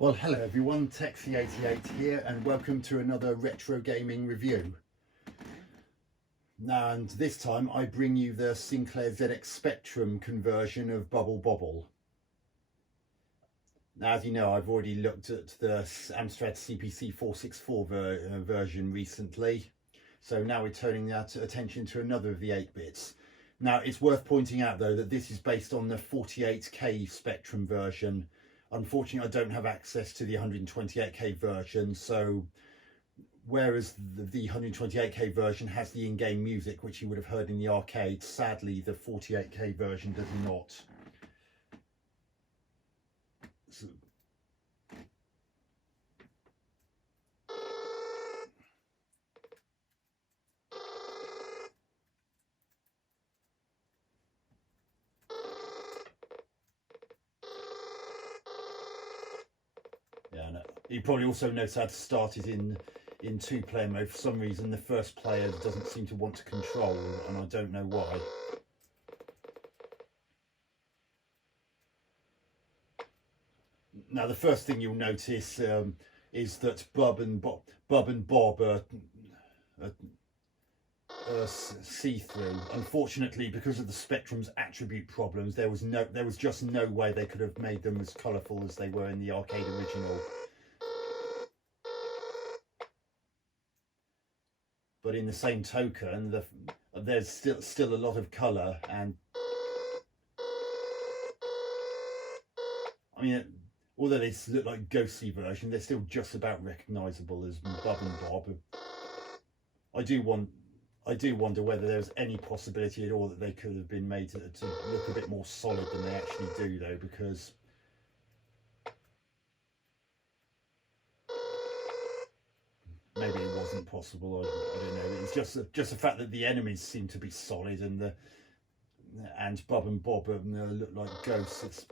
Well, hello everyone, Texie88 here, and welcome to another retro gaming review. Now, and this time I bring you the Sinclair ZX Spectrum conversion of Bobble. Now, as you know, I've already looked at the Amstrad CPC464 version recently, so now we're turning that attention to another of the 8-bits. Now, it's worth pointing out though that this is based on the 48K Spectrum version. Unfortunately, I don't have access to the 128K version, so whereas the 128K version has the in-game music, which you would have heard in the arcade, sadly the 48K version does not. So, yeah, no. You probably also notice how to start it in two-player mode. For some reason, the first player doesn't seem to want to control, and I don't know why. Now, the first thing you'll notice is that Bob and Bob are see-through. Unfortunately, because of the Spectrum's attribute problems, there was just no way they could have made them as colourful as they were in the arcade original. But in the same token, there's still a lot of colour, and I mean, although they look like ghostly version, they're still just about recognisable as Bob and Bob. I do wonder whether there's any possibility at all that they could have been made to look a bit more solid than they actually do, though, because maybe it wasn't possible. I don't know. It's just the fact that the enemies seem to be solid and Bob and Bob look like ghosts.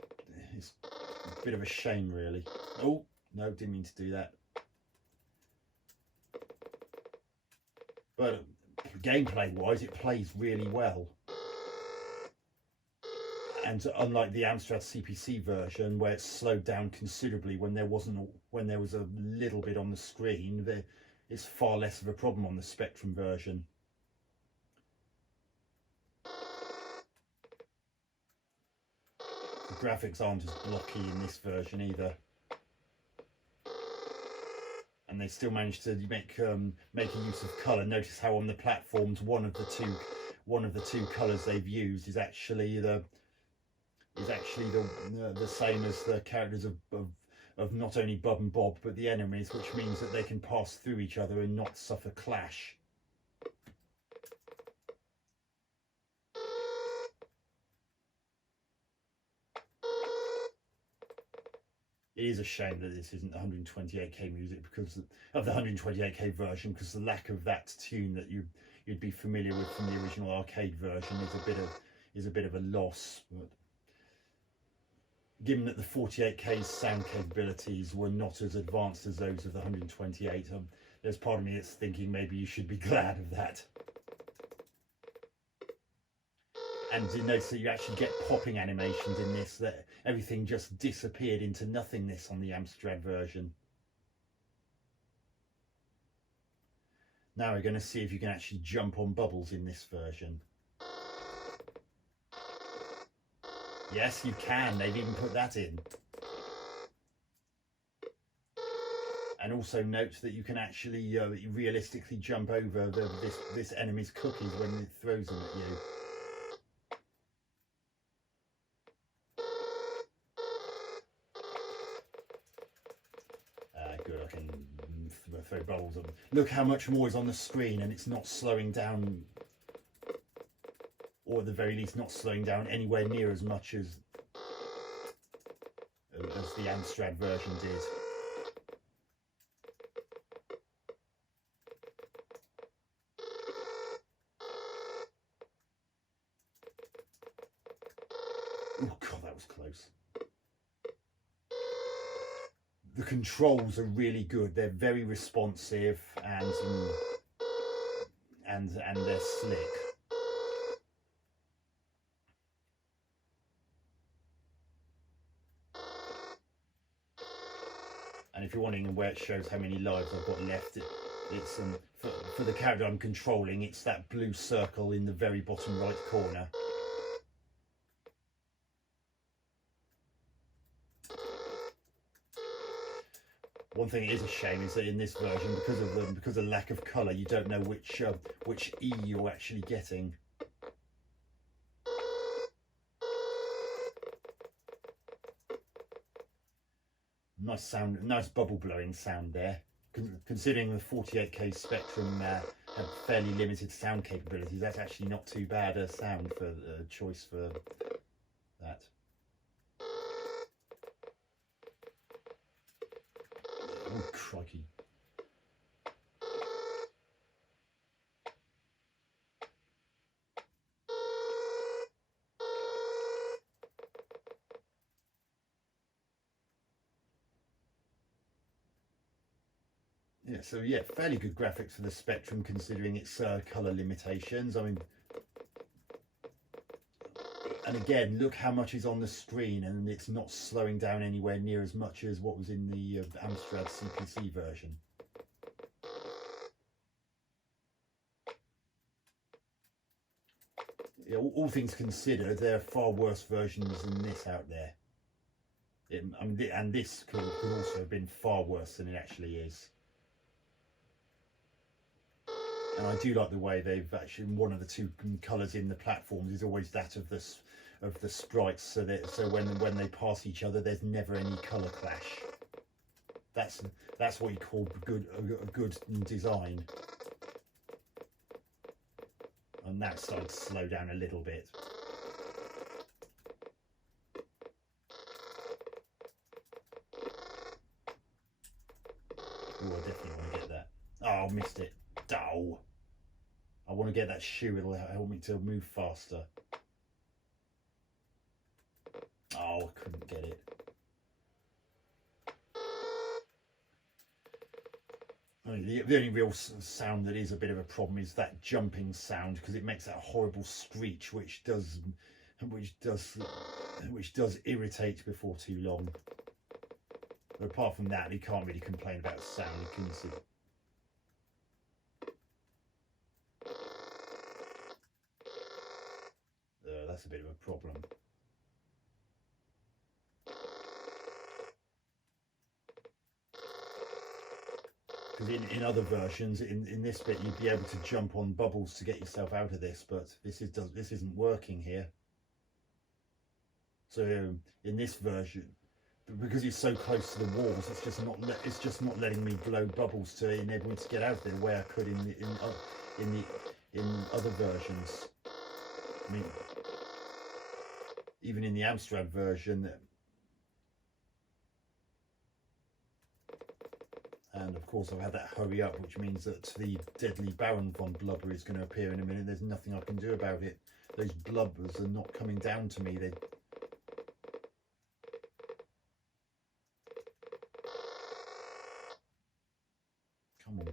It's a bit of a shame, really. Oh no, didn't mean to do that. But gameplay wise, it plays really well. And unlike the Amstrad CPC version, where it's slowed down considerably when there was a little bit on the screen, it's far less of a problem on the Spectrum version. The graphics aren't as blocky in this version either, and they still managed to make a use of colour. Notice how on the platforms one of the two colours they've used is actually the same as the characters of not only Bob and Bob but the enemies, which means that they can pass through each other and not suffer clash. It is a shame that this isn't 128K music because of the 128K version, because the lack of that tune that you'd be familiar with from the original arcade version is a bit of a loss. But given that the 48K's sound capabilities were not as advanced as those of the 128, there's part of me that's thinking maybe you should be glad of that. And you notice that you actually get popping animations in this, that everything just disappeared into nothingness on the Amstrad version. Now we're going to see if you can actually jump on bubbles in this version. Yes, you can. They've even put that in. And also note that you can actually realistically jump over this enemy's cookies when it throws them at you. Good, I can throw bubbles at them. Look how much more is on the screen, and it's not slowing down, or at the very least not slowing down anywhere near as much as the Amstrad version did. Oh god, that was close. The controls are really good. They're very responsive and they're slick. And if you're wondering where it shows how many lives I've got left, it's for the character I'm controlling, it's that blue circle in the very bottom right corner. One thing it is a shame is that in this version, because of lack of colour, you don't know which E you're actually getting. Nice sound, nice bubble blowing sound there. Considering the 48K Spectrum had fairly limited sound capabilities, that's actually not too bad a sound for choice for that. Oh, crikey. Yeah, so yeah, fairly good graphics for the Spectrum considering its colour limitations. I mean, and again, look how much is on the screen, and it's not slowing down anywhere near as much as what was in the Amstrad CPC version. Yeah, all things considered, there are far worse versions than this out there. And this could also have been far worse than it actually is. And I do like the way they've actually, one of the two colours in the platforms is always that of the sprites, so when they pass each other, there's never any colour clash. That's what you call a good design. And that started to slow down a little bit. Oh, I definitely want to get that. Oh, I missed it. Oh. I want to get that shoe, it'll help me to move faster. Oh, I couldn't get it. I mean, the only real sound that is a bit of a problem is that jumping sound, because it makes that horrible screech, which does irritate before too long. But apart from that, you can't really complain about sound. You can see. That's a bit of a problem. Because in other versions, in this bit, you'd be able to jump on bubbles to get yourself out of this, but this isn't working here. So in this version, because it's so close to the walls, it's just not letting me blow bubbles to enable me to get out of there the way I could in other versions. I mean, even in the Amstrad version, and of course I've had that hurry up, which means that the deadly Baron von Blubber is going to appear in a minute. There's nothing I can do about it. Those blubbers are not coming down to me.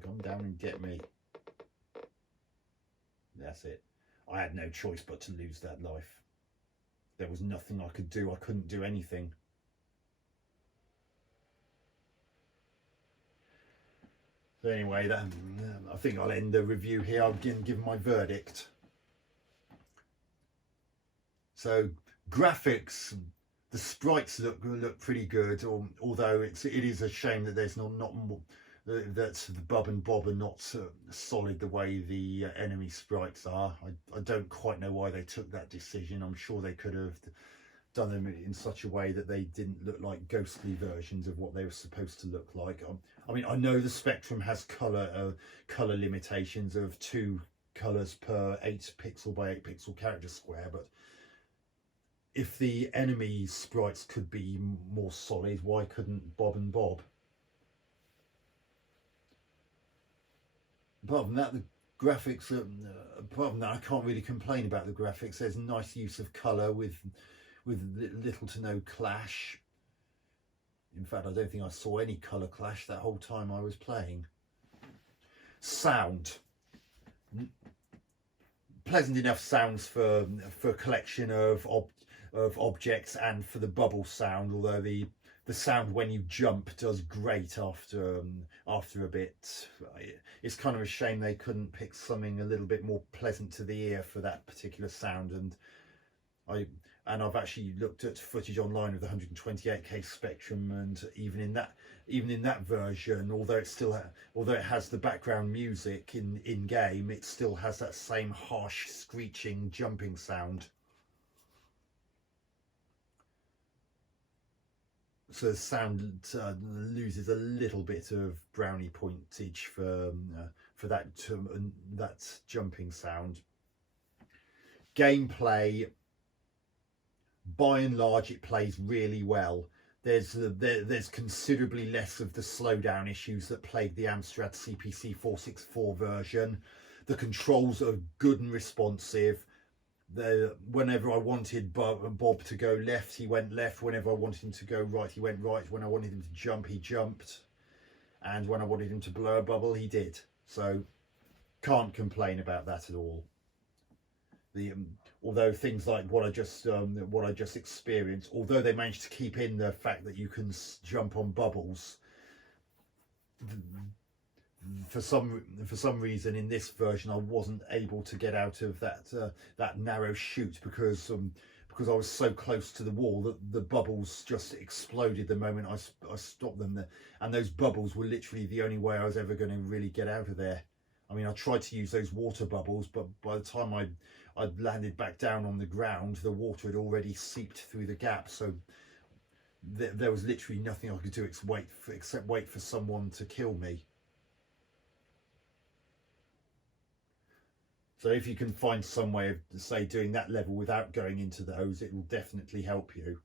Come down and get me. That's it. I had no choice but to lose that life. There was nothing I could do. I couldn't do anything. So anyway, I think I'll end the review here. I'll give my verdict. So graphics, the sprites look pretty good, although it is a shame that there's not more. That the Bub and Bob are not solid the way the enemy sprites are. I don't quite know why they took that decision. I'm sure they could have done them in such a way that they didn't look like ghostly versions of what they were supposed to look like. I mean, I know the Spectrum has color limitations of 2 colors per 8 pixel by 8 pixel character square, but if the enemy sprites could be more solid, why couldn't Bob and Bob? Apart from that, the graphics, apart from that, I can't really complain about the graphics. There's nice use of colour with little to no clash. In fact, I don't think I saw any colour clash that whole time I was playing. Sound. Pleasant enough sounds for a collection of objects and for the bubble sound, although the the sound when you jump does great after a bit. It's kind of a shame they couldn't pick something a little bit more pleasant to the ear for that particular sound. And I've actually looked at footage online of the 128K Spectrum, and even in that version, although it has the background music in game, it still has that same harsh screeching jumping sound. So the sound loses a little bit of brownie pointage for that jumping sound. Gameplay, by and large, it plays really well. There's considerably less of the slowdown issues that plagued the Amstrad CPC464 version. The controls are good and responsive. Whenever I wanted Bob to go left, he went left. Whenever I wanted him to go right, he went right. When I wanted him to jump, he jumped. And when I wanted him to blow a bubble, he did. So can't complain about that at all. Although things like what I just experienced, although they managed to keep in the fact that you can jump on bubbles, for some reason in this version I wasn't able to get out of that narrow chute because I was so close to the wall that the bubbles just exploded the moment I stopped them there, and those bubbles were literally the only way I was ever going to really get out of there. I mean, I tried to use those water bubbles, but by the time I'd landed back down on the ground, the water had already seeped through the gap, so there was literally nothing I could do except wait for someone to kill me. So if you can find some way of, say, doing that level without going into those, it will definitely help you.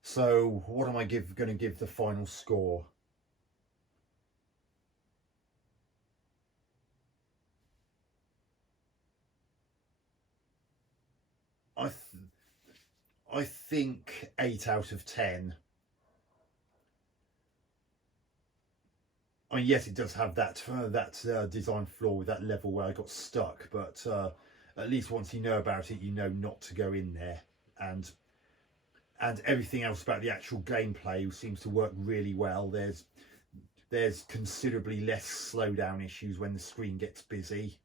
So what am I going to give the final score? I think 8 out of 10. I mean, yes, it does have that design flaw with that level where I got stuck, but at least once you know about it, you know not to go in there, and everything else about the actual gameplay seems to work really well. There's considerably less slowdown issues when the screen gets busy,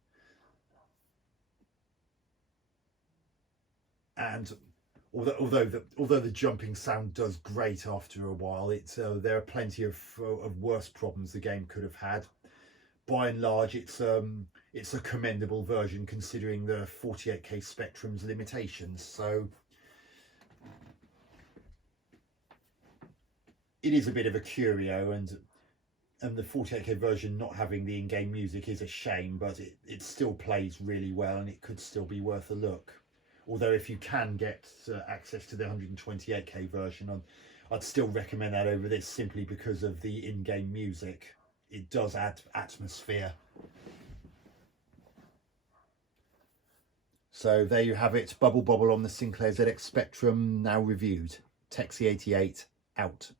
and although the jumping sound does great after a while, there are plenty of worse problems the game could have had. By and large, it's a commendable version considering the 48K Spectrum's limitations. So it is a bit of a curio, and the 48K version not having the in-game music is a shame, but it still plays really well, and it could still be worth a look. Although if you can get access to the 128K version, I'd still recommend that over this, simply because of the in-game music. It does add atmosphere. So there you have it, Bobble on the Sinclair ZX Spectrum, now reviewed. Texie88 out.